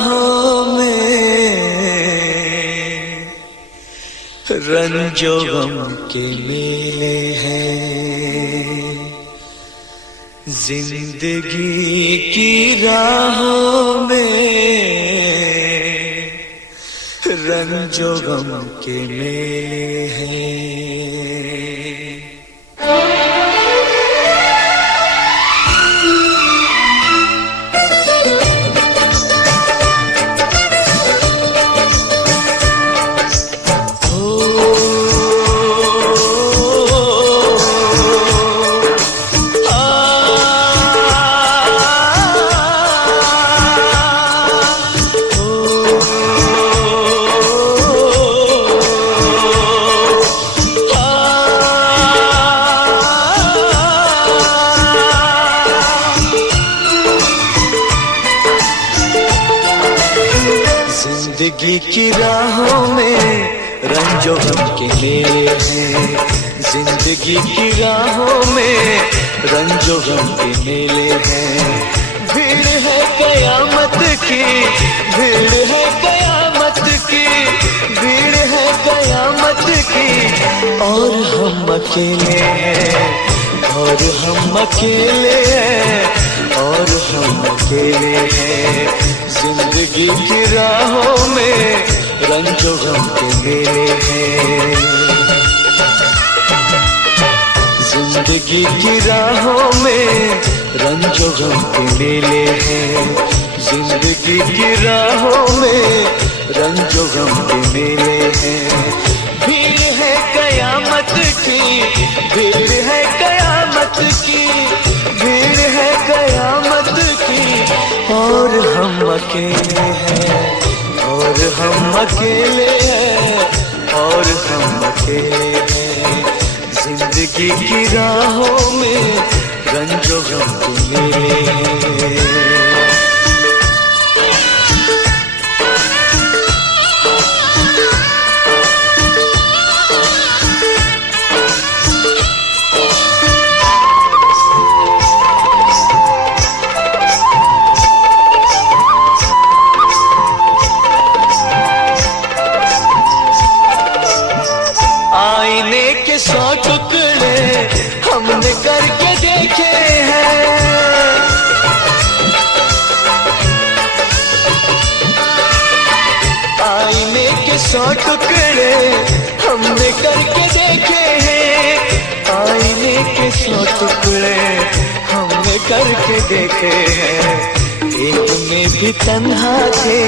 राहों में रंजो गम के मेले हैं, जिंदगी की राहों में रंजो गम के मेले हैं। जिंदगी की राहों में रंजो गम के मेले हैं, जिंदगी की राहों में रंजो गम के मेले हैं। भीड़ है कयामत की, भीड़ है कयामत की, भीड़ है कयामत की, और हम अकेले हैं, और हम अकेले हैं, और हम अकेले हैं। जिंदगी की राहों में रंजो गम के मेले हैं, जिंदगी की राहों में रंजो गम के मेले हैं, जिंदगी की राहों में रंजो गम के मेले हैं। भीड़ है कयामत की, भीड़ है कयामत की, भीड़ है कयामत की, और हम अकेले हैं, और हम अकेले हैं, और हम अकेले हैं। जिंदगी की राहों में रंजो गम के मेले हैं। आईने के 100 टुकड़े हमने करके देखे हैं, आईने के 100 टुकड़े हमने करके देखे हैं, आईने के 100 टुकड़े हमने करके देखे हैं। एक में भी तन्हा थे,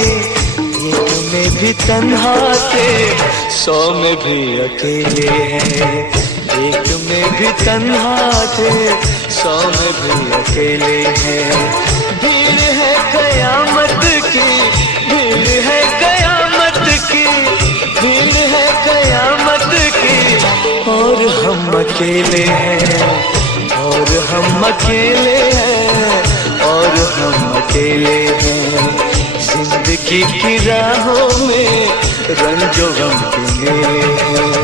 एक में भी तन्हा थे, 100 में भी अकेले हैं। एक में भी तन्हा थे, 100 में भी अकेले हैं। भीड़ है कयामत की, भीड़ है कयामत की, भीड़ है कयामत की, और हम अकेले हैं, और हम अकेले हैं, और हम अकेले हैं। जिंदगी की राहों में रंजो गम के मेले हैं।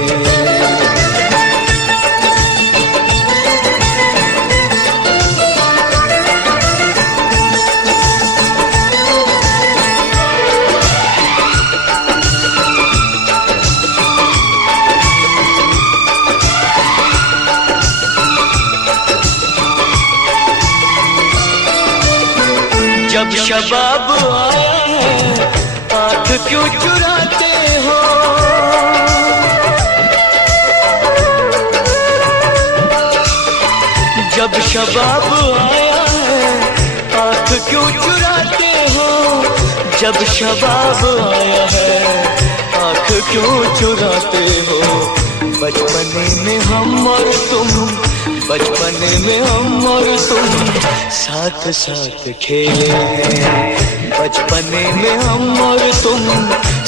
जब शबाब आया है आँख क्यों चुराते हो, जब शबाब आया है आँख क्यों चुराते हो, जब शबाब आया है आँख क्यों चुराते हो। बचपने में हम और तुम, बचपने में हम और तुम साथ साथ खेले हैं, बचपने में हम और तुम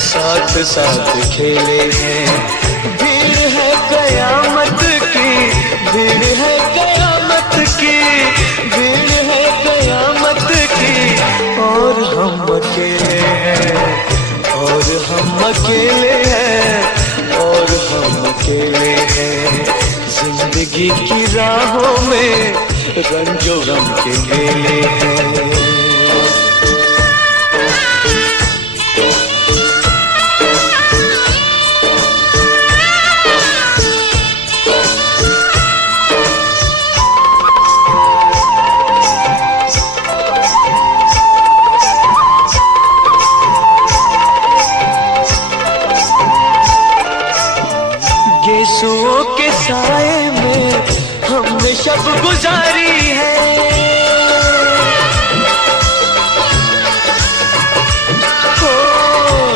साथ साथ खेले हैं। भीड़ है कयामत की, भीड़ है कयामत की, भीड़ है कयामत की, और हम अकेले हैं, और हम अकेले हैं, और हम अकेले हैं। जिंदगी की राहों में रंजो गम के मेले हैं। शब गुजारी है। हो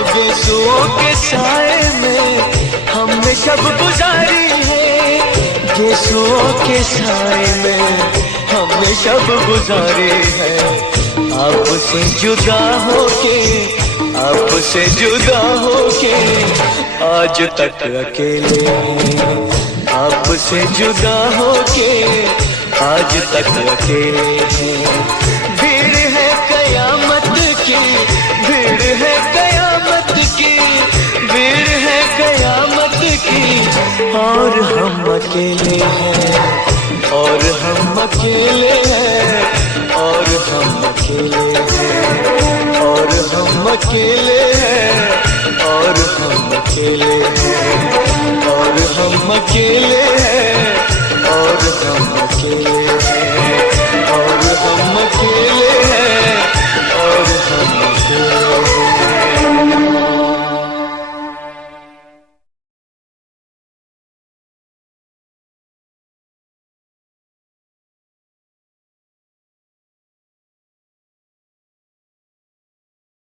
गेसुओं के साए में हमने शब गुजारी है। गेसुओं के साए में हमने शब गुजारी है। आपसे जुदा होके, आपसे जुदा होके आज तक अकेले हैं। आपसे जुदा होके आज तक अकेले हैं। भीड़ है कयामत की, भीड़ है कयामत की, भीड़ है कयामत की, और हम अकेले हैं, और हम अकेले हैं, और हम अकेले हैं।